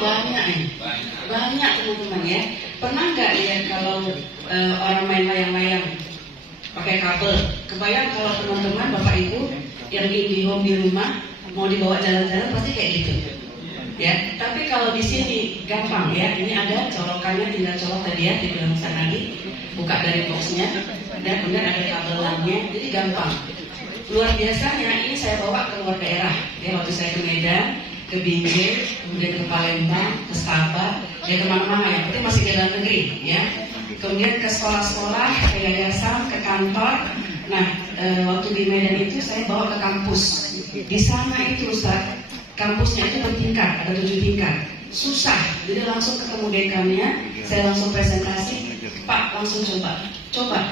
banyak nih. Banyak teman-teman ya. Pernah nggak lihat kalau orang main layang-layang pakai kabel? Kebayang kalau teman-teman, Bapak Ibu yang IndiHome di rumah mau dibawa jalan-jalan pasti kayak gitu. Ya, tapi kalau di sini gampang ya. Ini ada colokannya, tinggal colok tadi ya, dibilang tadi, buka dari boxnya, dan kemudian ada kabel lamnya, jadi gampang. Luar biasanya ini saya bawa ke luar daerah. Ya, waktu saya ke Medan, ke Binjai, kemudian ke Palembang, ke Sabah, ya kemana-mana ya. Berarti masih di dalam negeri, ya. Kemudian ke sekolah-sekolah, ke yayasan, ke kantor. Nah, waktu di Medan itu saya bawa ke kampus. Di sana itu Ustaz, kampusnya itu bertingkat, ada 7 tingkat. Susah, jadi langsung ketemu dekannya, saya langsung presentasi, Pak langsung coba,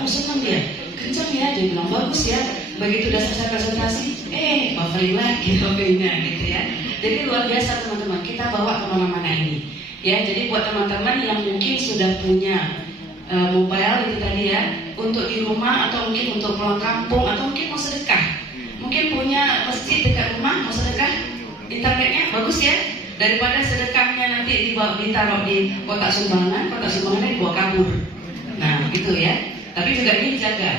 senang dia, kencang ya, dia bilang bagus ya. Begitu udah selesai presentasi, buffering lagi HP-nya gitu ya. Jadi luar biasa teman-teman, kita bawa kemana-mana ini. Ya, jadi buat teman-teman yang mungkin sudah punya mobile itu tadi ya, untuk di rumah atau mungkin untuk pulang kampung atau mungkin mau sedekah, mungkin punya masjid dekat rumah mau sedekah, internetnya bagus ya. Daripada sedekahnya nanti ditaruh di kotak sumbangannya dibawa kabur. Nah, gitu ya. Tapi juga ini dijaga.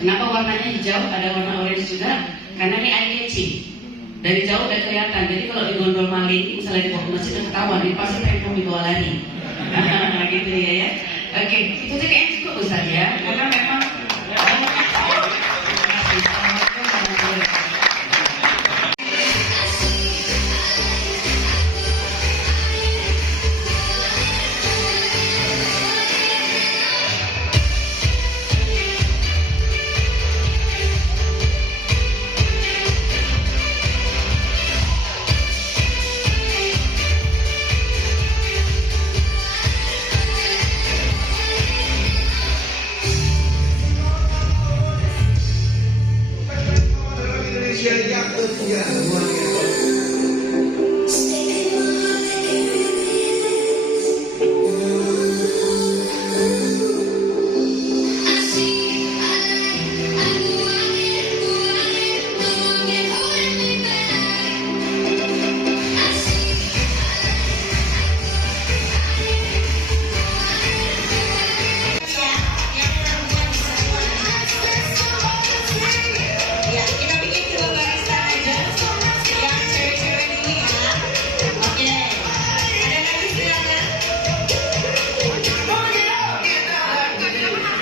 Kenapa warnanya hijau, ada warna orange juga? Karena ini eye catching. Dari jauh udah kelihatan. Jadi kalau digondol maling, misalnya dibawa ke masjid udah ketahuan, ini pasti handphone dibawa lari. Gitu ya. Oke, itu aja kayaknya cukup Ustaz ya. Karena memang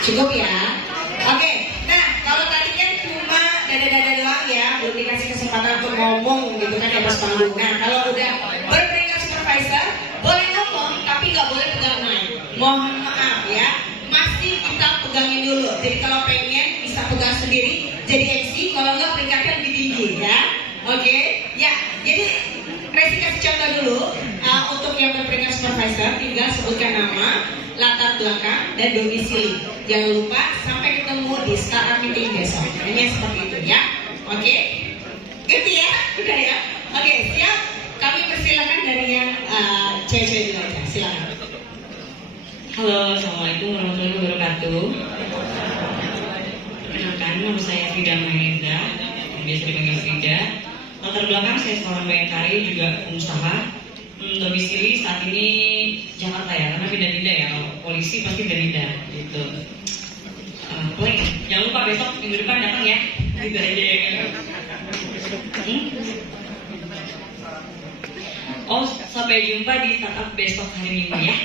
cukup ya. Oke, nah kalau tadi kan cuma dada-dada doang ya, belum dikasih kesempatan untuk ngomong gitu kan ya Mas Panggung. Nah kalau udah berperingkat supervisor, boleh ngomong tapi nggak boleh pegang mic. Mohon maaf ya, masih kita pegangin dulu. Jadi kalau pengen bisa pegang sendiri, jadi MC. Kalau nggak peringkatnya lebih tinggi ya. Oke, ya. Jadi Resi kasih contoh dulu untuk yang berperingkat supervisor, tinggal sebutkan nama, latar belakang, dan domisili. Jangan lupa sampai ketemu di startup meeting besok. Ini seperti itu ya. Oke? Gitu ya? Udah ya? Oke, siap? Kami persilakan dari yang cewek-cewek dulu aja. Silakan. Halo, Assalamualaikum warahmatullahi wabarakatuh. Perkenalkan, nama saya Frida Mahendra, biasa dipanggil Frida. Latar belakang saya seorang Bayangkari, juga pengusaha. Domisili saat ini Jakarta ya, karena pindah-pindah ya. Kalau polisi pasti pindah-pindah gitu. Jangan lupa besok minggu depan datang ya. Gitu aja ya. Oh, sampai jumpa di startup besok hari Minggu ya.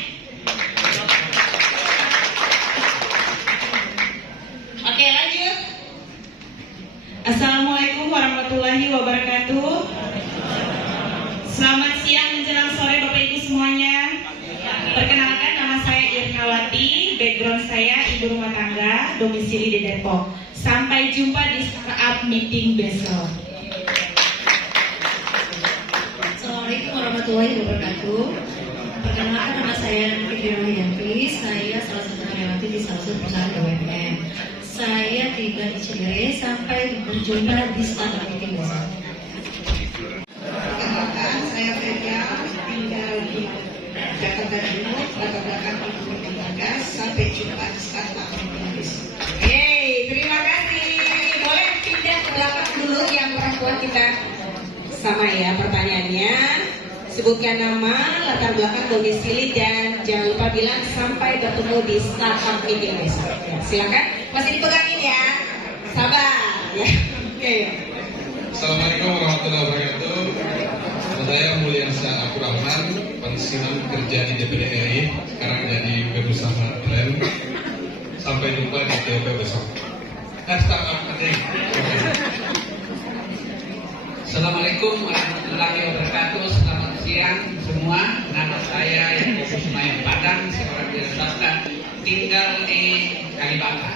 Oke, lanjut. Assalamualaikum warahmatullahi wabarakatuh. Selamat siang menjelang sore Bapak Ibu semuanya. Perkenalkan, nama saya Irnawati, background saya ibu rumah tangga, domisili di Depok. Sampai jumpa di startup meeting besok. Assalamualaikum warahmatullahi wabarakatuh. Perkenalkan, nama saya Fitri Yanti. Saya salah satu karyawan di salah satu perusahaan BUMN. Saya tiba di Cinere. Sampai berjumpa di startup meeting besok. Perkenalkan, saya Fedia, tinggal di Jakarta Timur, latar belakang ekonomi Bagas. Sampai jumpa di startup meeting besok. Yeay, terima kasih. Boleh pindah ke belakang dulu yang perempuan kita sama ya pertanyaannya. Sebutkan nama, latar belakang, domisili, dan jangan lupa bilang sampai bertemu di startup meeting besok. Ya, silakan, masih dipegangin ya, sabar. Ya. Oke. Assalamualaikum warahmatullahi wabarakatuh. Saya Mulyansyah Abdurrahman, pensiunan kerja di DPD RI, sekarang jadi berusaha brand. Sampai jumpa di TOP besok. Startup meeting. Assalamualaikum warahmatullahi wabarakatuh. Selamat siang semua. Nama saya Yakobus Mayang Padang, seorang wira swasta, tinggal di Kalibata,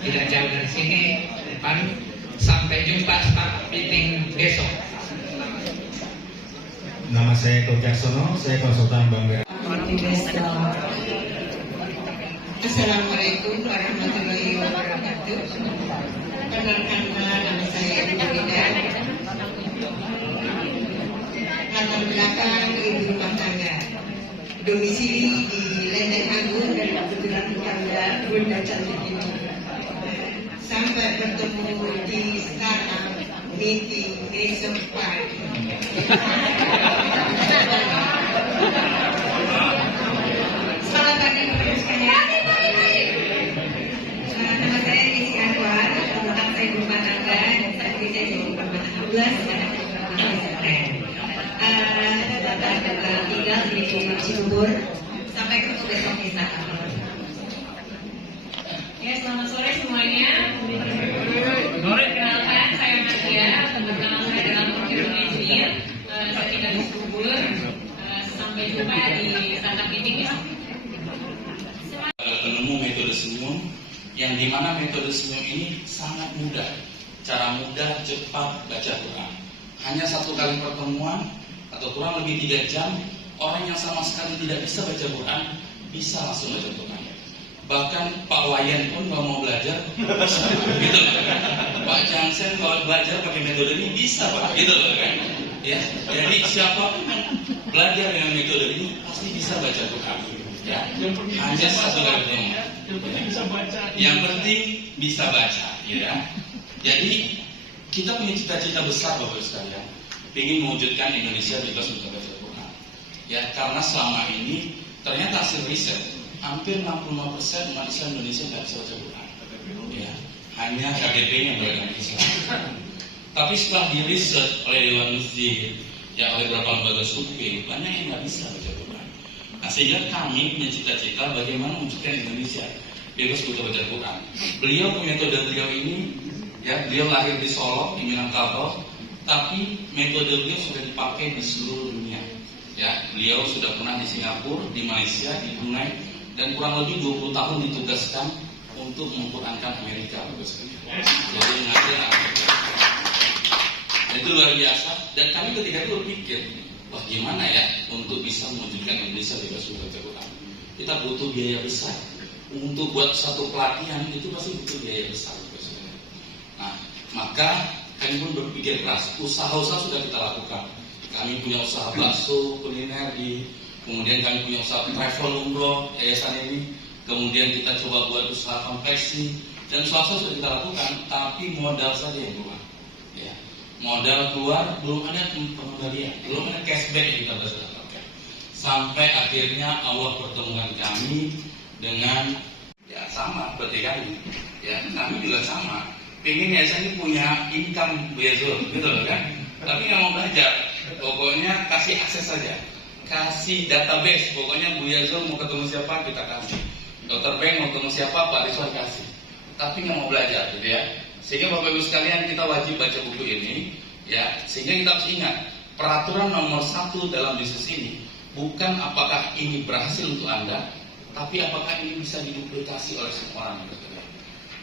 tidak jauh dari sini, depan. Sampai jumpa startup meeting besok. Nama saya Eko Caksono, saya konsultan Bank BRI. Assalamualaikum warahmatullahi wabarakatuh. Perkenalkan nama saya Ibu Rida. Latar belakang ibu rumah tangga. Domisili di Lenteng Agung dan kebetulan tetangga Bunda Cantik ini. Sampai bertemu di startup meeting besok pagi. Selamat pagi Bapak sekalian. Nama saya Rizky Anwar, tentang saya rumah tangga dan saat ini saya jadi rumah tangga 12 dan tinggal di Cibubur. Sampai ketemu besok di startup. Ya, selamat sore semuanya. Perkenalkan, saya Nadia, teman kenal saya dalam Procurement Engineer. Saya tinggal di Cibubur. Sampai jumpa di startup meeting ya. Penemu metode senyum, yang dimana metode senyum ini sangat mudah. Cara mudah, cepat baca Quran. Hanya 1 kali pertemuan atau kurang lebih 3 jam, orang yang sama sekali tidak bisa baca Quran bisa langsung baca Quran. Bahkan Pak Wayan pun kalau mau belajar bisa, gitu loh kan. Pak Jansen kalau belajar pakai metode ini bisa Pak, gitu loh kan. Ya, jadi siapapun yang belajar dengan metode ini pasti bisa baca Quran. Ya, hanya 1 kali pertemuan. Yang penting bisa baca, ya. Jadi kita punya cita-cita besar Bapak sekalian, ingin mewujudkan Indonesia bebas untuk baca Quran. Ya, karena selama ini ternyata hasil riset hampir 65% umat Islam Indonesia nggak bisa baca Quran. Ya, hanya KTP-nya beragama Islam. Tapi setelah di riset oleh Dewan Masjid, ya oleh beberapa lembaga survei, banyak yang nggak bisa baca Quran. Nah, sehingga kami punya cita-cita bagaimana mewujudkan Indonesia bebas untuk baca Quran. Beliau metode beliau ini, ya beliau lahir di Solo, di Minangkabau, tapi metode beliau sudah dipakai di seluruh dunia. Ya, beliau sudah pernah di Singapura, di Malaysia, di Brunei, dan kurang lebih 20 tahun ditugaskan untuk mengqurankan Amerika. Jadi ngajar Amerika. Itu luar biasa. Dan kami ketika itu berpikir, wah gimana ya untuk bisa mewujudkan Indonesia bebas baca Quran. Kita butuh biaya besar. Untuk buat satu pelatihan itu pasti butuh biaya besar. Nah, maka kami pun berpikir keras. Usaha-usaha sudah kita lakukan. Kami punya usaha bakso kuliner kemudian kami punya usaha travel umroh yayasan ini, kemudian kita coba buat usaha konveksi, dan usaha sudah kita lakukan, tapi modal saja yang keluar. Ya. Modal keluar belum ada pengembalian, belum ada cashback yang kita bisa dapatkan. Sampai akhirnya Allah pertemukan kami dengan ya sama seperti kami. Ya, kami juga sama. Pengen yayasan ini punya income bezel, gitu loh kan? Tapi nggak mau belajar. Pokoknya kasih akses saja, kasih database. Pokoknya Bu Yazul mau ketemu siapa kita kasih, Dr. Beng mau ketemu siapa Pak Rizwan kasih. Tapi nggak mau belajar, gitu ya. Sehingga Bapak Ibu sekalian kita wajib baca buku ini, ya. Sehingga kita harus ingat peraturan nomor 1 dalam bisnis ini bukan apakah ini berhasil untuk Anda, tapi apakah ini bisa diduplikasi oleh semua orang.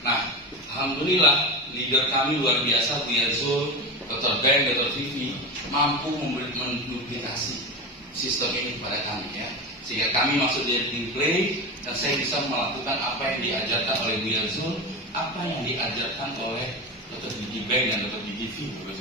Nah, alhamdulillah leader kami luar biasa Bu Yazul, Dr. Ben, Dr. Vivi mampu menduplikasi sistem ini kepada kami, ya. Sehingga kami masuk di team play dan saya bisa melakukan apa yang diajarkan oleh Bu Yazul, apa yang diajarkan oleh Dr. Gigi Ben dan Dr. Gigi Vivi.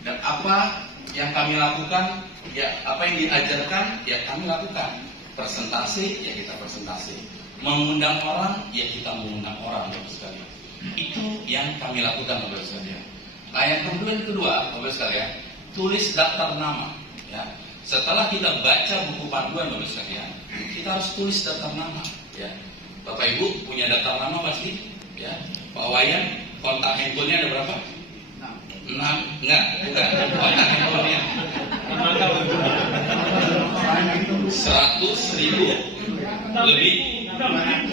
Dan apa yang kami lakukan, ya apa yang diajarkan, ya kami lakukan. Presentasi, ya kita presentasi. Mengundang orang, ya kita mengundang orang, Bapak sekalian. Itu yang kami lakukan, Bapak sekalian. Nah, yang kedua, Bapak sekalian, tulis daftar nama. Ya. Setelah kita baca buku panduan Bapak sekalian, kita harus tulis daftar nama. Ya, Bapak Ibu punya daftar nama pasti. Ya, Pak Wayan, kontak handphonenya ada berapa? 6. Enggak, bukan. Kontak handphonenya 100.000 lebih 500.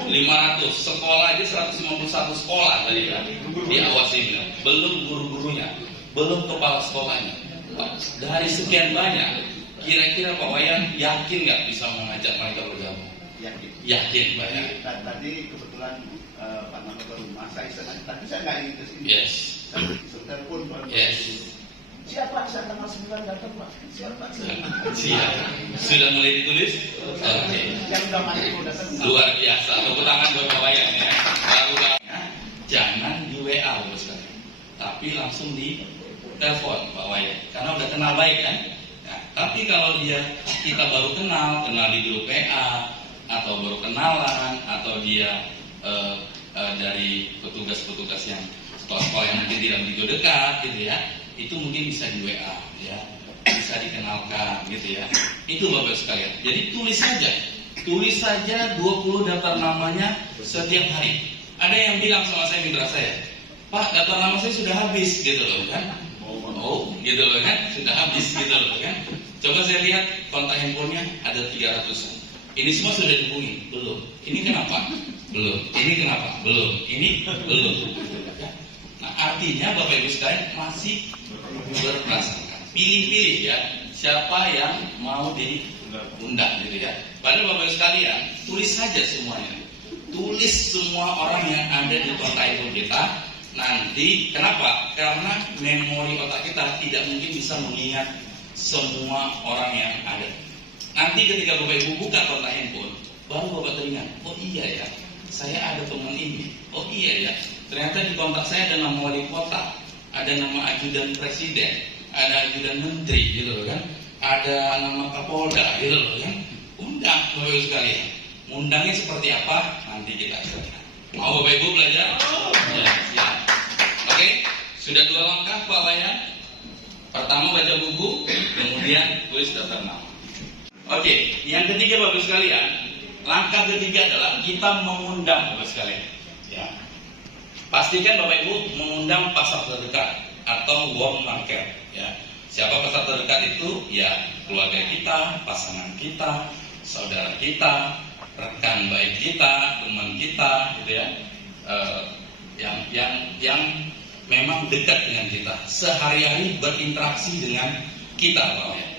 Sekolah aja 151 sekolah tadi kan diawasi. Belum guru-gurunya, belum kepala sekolahnya. Dari sekian banyak, kira-kira Pak Wayan yakin nggak bisa mengajak mereka bergabung? Yakin banyak. Tadi kebetulan Pak Nato rumah saya senang, tapi saya nggak ingin kesini. Yes. Saya telepon Pak. Yes. Siapa saya tanggal 9 datang Pak? Siapa? Siap. Sudah mulai ditulis? Oke. Yang udah mati udah senang. Luar biasa. Tepuk tangan buat Pak Wayan ya. Jangan di WA Bapak sekalian, tapi langsung di telepon Pak Wayan, karena udah kenal baik kan. Nah, tapi kalau kita baru kenal di grup WA atau baru kenalan atau dia dari petugas-petugas yang sekolah-sekolah yang mungkin tidak begitu dekat gitu ya, itu mungkin bisa di WA ya, bisa dikenalkan gitu ya. Itu Bapak sekalian. Jadi tulis saja 20 daftar namanya setiap hari. Ada yang bilang sama saya, mitra saya, Pak, daftar nama saya sudah habis gitu loh kan. Oh gitu loh kan, sudah habis gitu loh kan. Coba saya lihat kontak handphonenya ada 300-an. Ini semua sudah dihubungi? Belum. Ini kenapa? Belum. Ini kenapa? Belum. Ini belum. Nah artinya Bapak Ibu sekalian masih berprasangka. Pilih-pilih ya siapa yang mau diundang gitu ya. Padahal Bapak Ibu sekalian tulis saja semuanya. Tulis semua orang yang ada di kontak handphone kita. Nanti kenapa? Karena memori otak kita tidak mungkin bisa mengingat semua orang yang ada. Nanti ketika Bapak Ibu buka kontak handphone, baru Bapak teringat, oh iya ya, saya ada teman ini. Oh iya ya, ternyata di kontak saya ada nama wali kota, ada nama ajudan presiden, ada ajudan menteri gitu loh kan, ada nama Kapolda gitu loh kan. Undang Bapak Ibu sekalian. Undangnya seperti apa? Nanti kita cerita. Mau Bapak Ibu belajar? Ya, siap. Oke, sudah 2 langkah Pak Wayan. Pertama baca buku, kemudian tulis daftar nama. Oke, yang ketiga Bapak sekalian, langkah ketiga adalah kita mengundang Bapak sekalian. Ya, pastikan Bapak Ibu mengundang pasar terdekat atau warm market. Ya, siapa pasar terdekat itu? Ya, keluarga kita, pasangan kita, saudara kita, rekan baik kita, teman kita, gitu ya. Yang memang dekat dengan kita, sehari-hari berinteraksi dengan kita, Pak ya.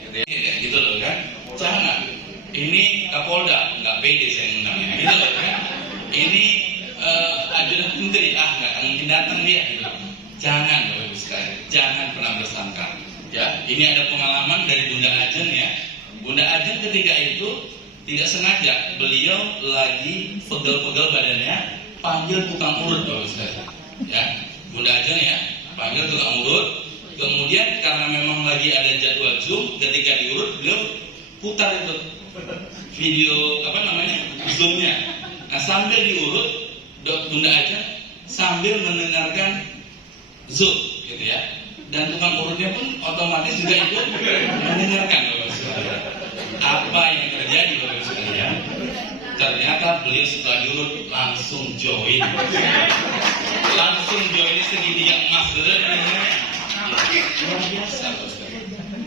Gitu loh kan. Jangan, ini Kapolda, nggak pede saya undangnya, gitu loh kan. Ini ajudan menteri, nggak mungkin datang dia, gitu. Jangan Bapak Ibu sekalian, jangan pernah bersangka. Ya, ini ada pengalaman dari Bunda Ajeng ya. Bunda Ajeng ketika itu tidak sengaja, beliau lagi pegel-pegel badannya, panggil tukang urut Bapak Ibu sekalian. Ya, Bunda Ajeng ya, panggil tukang urut. Kemudian karena memang lagi ada jadwal Zoom, ketika diurut beliau putar itu video Zoom-nya. Nah sambil diurut, Bunda Ajeng sambil mendengarkan Zoom, gitu ya. Dan tukang urutnya pun otomatis juga ikut mendengarkan Bapak sekalian. Apa yang terjadi Bapak sekalian? Ternyata beliau setelah diurut langsung join, segitiga emas, gitu. Luar biasa,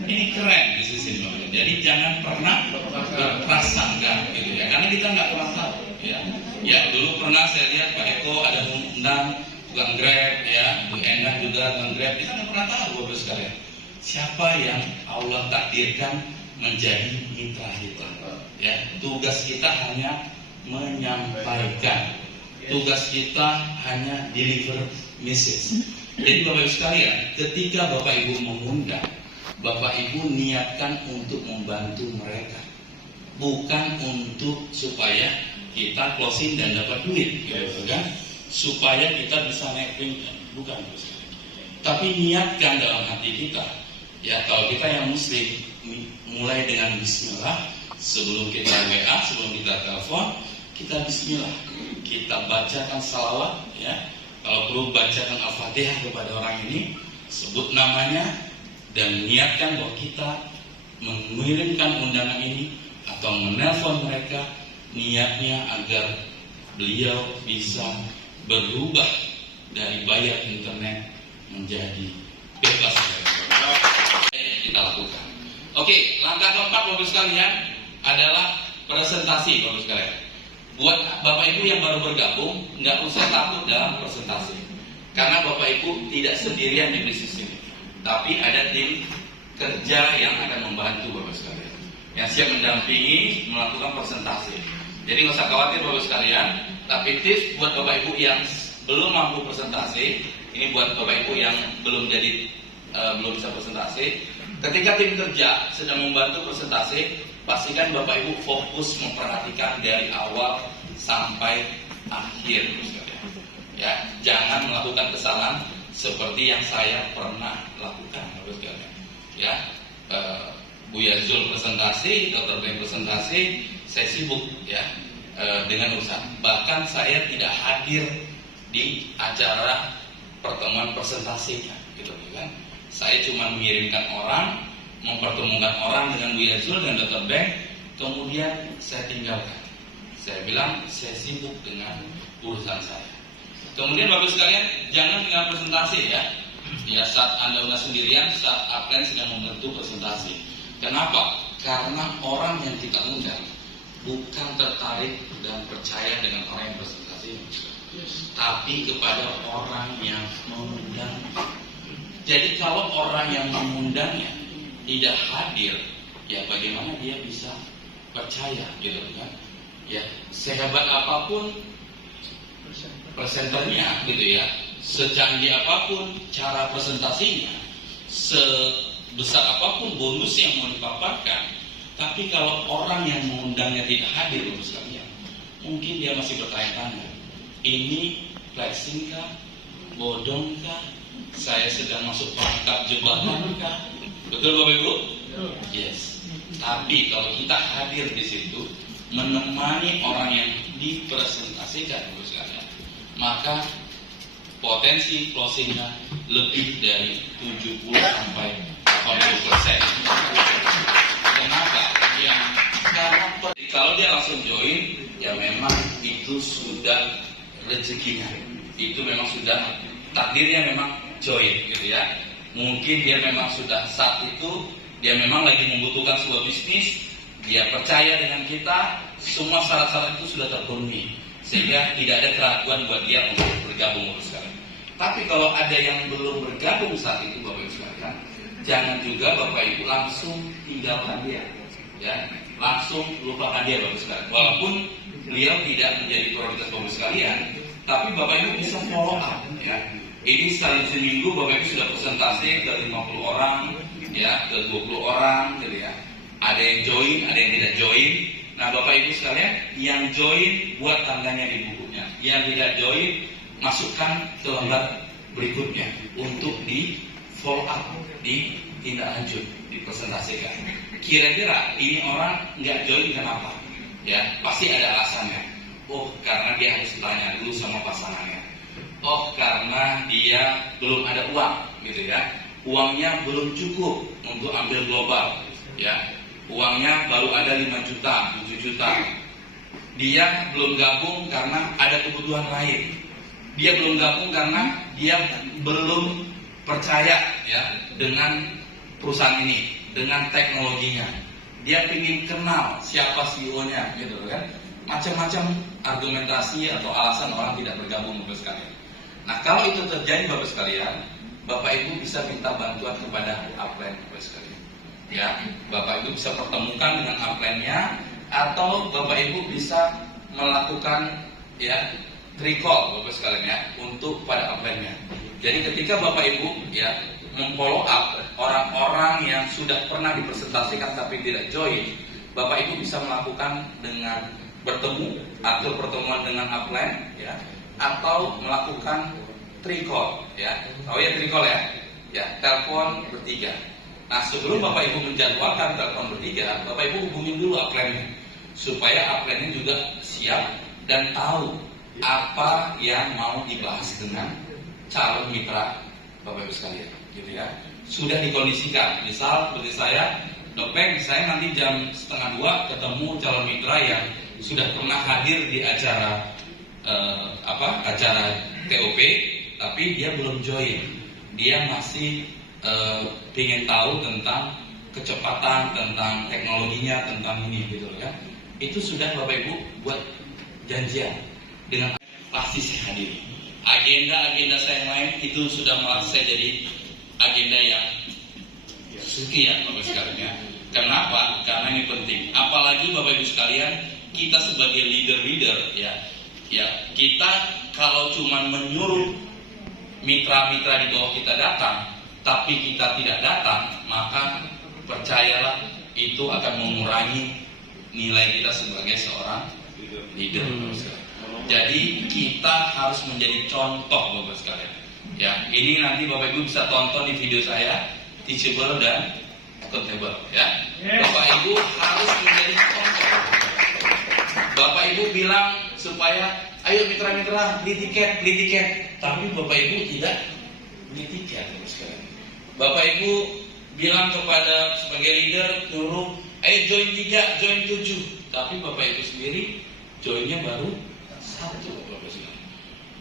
ini keren bisnis ini. Jadi jangan pernah berprasangka gitu ya, karena kita nggak pernah tahu ya. Ya dulu pernah saya lihat Pak Eko ada mengundang tukang Grab ya, Bu Endah juga tukang Grab. Kita nggak pernah tahu Bapak sekalian siapa yang Allah takdirkan menjadi mitra kita. Ya, tugas kita hanya menyampaikan, tugas kita hanya deliver message. Jadi Bapak Ibu sekalian, ketika Bapak Ibu mengundang, Bapak Ibu niatkan untuk membantu mereka, bukan untuk supaya kita closing dan dapat duit, gitu kan? Supaya kita bisa naik peringkat, bukan. Tapi niatkan dalam hati kita, ya kalau kita yang Muslim, mulai dengan Bismillah, sebelum kita WA, sebelum kita telepon, kita Bismillah, kita bacakan salawat, ya. Kalau perlu bacakan Al-Fatihah kepada orang ini, sebut namanya, dan niatkan bahwa kita mengirimkan undangan ini atau menelpon mereka, niatnya agar beliau bisa berubah dari bayar internet menjadi bebas. Kita lakukan. Oke, langkah keempat Bapak sekalian adalah presentasi Bapak sekalian. Buat Bapak Ibu yang baru bergabung, nggak usah takut dalam presentasi. Karena Bapak Ibu tidak sendirian di bisnis ini, tapi ada tim kerja yang akan membantu Bapak sekalian, yang siap mendampingi melakukan presentasi. Jadi nggak usah khawatir Bapak sekalian. Tapi tips buat Bapak Ibu yang belum mampu presentasi, ini buat Bapak Ibu yang belum bisa presentasi. Ketika tim kerja sedang membantu presentasi, pastikan Bapak Ibu fokus memperhatikan dari awal sampai akhir. Ya, jangan melakukan kesalahan seperti yang saya pernah lakukan, Bapak sekalian. Ya, Buya Zul presentasi, Dr. Ben presentasi, saya sibuk ya dengan urusan. Bahkan saya tidak hadir di acara pertemuan presentasinya, gitu kan? Saya cuma mengirimkan orang, mempertemukan orang dengan Buya Zul dan Dr. Ben, kemudian saya tinggalkan. Saya bilang saya sibuk dengan urusan saya. Kemudian Bapak sekalian, jangan tinggal presentasi ya. Ya, saat Anda udah sendirian, saat upline sedang membentuk presentasi. Kenapa? Karena orang yang kita undang bukan tertarik dan percaya dengan orang yang presentasi, tapi kepada orang yang mengundang. Jadi kalau orang yang mengundangnya tidak hadir, ya bagaimana dia bisa percaya, gitu kan? Ya, sehebat apapun presenternya, gitu ya, secanggih apapun cara presentasinya, sebesar apapun bonus yang mau dipaparkan, tapi kalau orang yang mengundangnya tidak hadir, Bapak sekalian, mungkin dia masih bertanya-tanya, ini flexing kah, bodong kah, saya sedang masuk perangkap jebakan kah? Betul Bapak Ibu? Yes. Tapi kalau kita hadir di situ, menemani orang yang dipresentasikan, Bapak sekalian, maka potensi closingnya lebih dari 70 sampai 80%. Kenapa? Ya, karena kalau dia langsung join, ya memang itu sudah rezekinya. Itu memang sudah takdirnya, memang join, gitu ya. Mungkin dia memang sudah saat itu dia memang lagi membutuhkan sebuah bisnis, dia percaya dengan kita, semua syarat-syarat itu sudah terpenuhi, sehingga tidak ada keraguan buat dia untuk bergabung sekarang. Tapi kalau ada yang belum bergabung saat itu, Bapak Ibu sekalian, jangan juga Bapak Ibu langsung tinggalkan dia, ya, langsung lupakan dia, Bapak Ibu sekalian. Walaupun beliau tidak menjadi prioritas Bapak Ibu sekalian, tapi Bapak Ibu bisa follow up, ya. Ini sekali seminggu Bapak Ibu sudah presentasi ke 50 orang, ya, ke 20 orang, gitu ya. Ada yang join, ada yang tidak join. Nah Bapak Ibu sekalian, yang join buat tandanya di bukunya, yang tidak join masukkan ke lembar berikutnya untuk di follow up, di tindak lanjut, dipresentasikan. Kira-kira ini orang nggak join kenapa? Ya pasti ada alasannya. Oh karena dia harus tanya dulu sama pasangannya. Oh karena dia belum ada uang, gitu ya. Uangnya belum cukup untuk ambil global, ya. Uangnya baru ada 5 juta, 7 juta. Dia belum gabung karena ada kebutuhan lain. Dia belum gabung karena dia belum percaya, ya, dengan perusahaan ini, dengan teknologinya. Dia ingin kenal siapa CEO-nya, gitu kan. Macam-macam argumentasi atau alasan orang tidak bergabung, Bapak sekalian. Nah, kalau itu terjadi, Bapak sekalian, Bapak Ibu bisa minta bantuan kepada upline, Bapak sekalian. Ya, Bapak Ibu bisa pertemukan dengan upline-nya, atau Bapak Ibu bisa melakukan, ya, recall, Bapak sekalian, ya, untuk pada upline-nya. Jadi ketika Bapak Ibu, ya, memfollow up orang-orang yang sudah pernah dipresentasikan tapi tidak join, Bapak Ibu bisa melakukan dengan bertemu atau pertemuan dengan upline, ya, atau melakukan recall, ya. Tahu ya recall, ya? Ya, telepon bertiga. Nah, sebelum Bapak Ibu menjadwalkan telepon bertiga, Bapak Ibu hubungin dulu upline-nya, supaya upline-nya juga siap dan tahu apa yang mau dibahas dengan calon mitra Bapak Ibu sekalian, gitu ya. Sudah dikondisikan, misal seperti saya Dokter, saya nanti jam 1:30 ketemu calon mitra yang sudah pernah hadir di acara acara TOP, tapi dia belum join. Dia masih ingin tahu tentang kecepatan, tentang teknologinya, tentang ini gitu kan. Itu sudah Bapak Ibu buat janjian dengan pasti saya hadir. Agenda saya yang lain itu sudah malah saya jadi agenda yang sekian Bapak sekalian ya. Kenapa? Karena ini penting. Apalagi Bapak Ibu sekalian, kita sebagai leader ya kita kalau cuma menyuruh mitra-mitra di bawah kita datang, tapi kita tidak datang, maka percayalah itu akan mengurangi nilai kita sebagai seorang leader. Jadi kita harus menjadi contoh Bapak sekalian. Ya, ini nanti Bapak Ibu bisa tonton di video saya, teachable dan accountable. Ya, Bapak Ibu harus menjadi contoh. Bapak Ibu bilang supaya ayo mitra-mitra beli tiket, tapi Bapak Ibu tidak beli tiket Bapak sekalian. Bapak Ibu bilang kepada sebagai leader nyuruh ayo join 3, join 7, tapi Bapak Ibu sendiri joinnya baru 1 Bapak sekalian.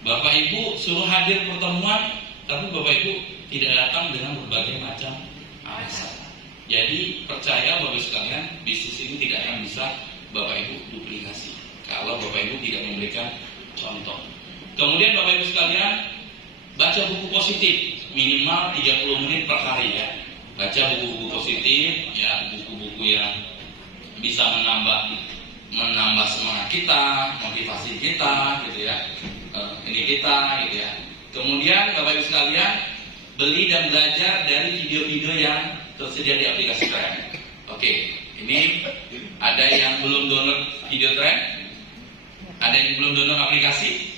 Bapak Ibu suruh hadir pertemuan, tapi Bapak Ibu tidak datang dengan berbagai macam alasan. Jadi percaya Bapak sekalian, bisnis ini tidak akan bisa Bapak Ibu duplikasi kalau Bapak Ibu tidak memberikan contoh. Kemudian Bapak Ibu sekalian, baca buku positif minimal 30 menit per hari ya. Baca buku-buku positif ya, buku-buku yang bisa menambah semangat kita, motivasi kita gitu ya. Ini kita gitu ya. Kemudian Bapak Ibu sekalian, beli dan belajar dari video-video yang tersedia di aplikasi Trend. Oke, ini ada yang belum download video Trend? Ada yang belum download aplikasi?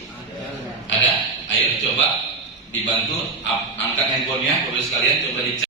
Ada. Ayo coba dibantu angkat handphonenya Bapak Ibu sekalian, coba dicek.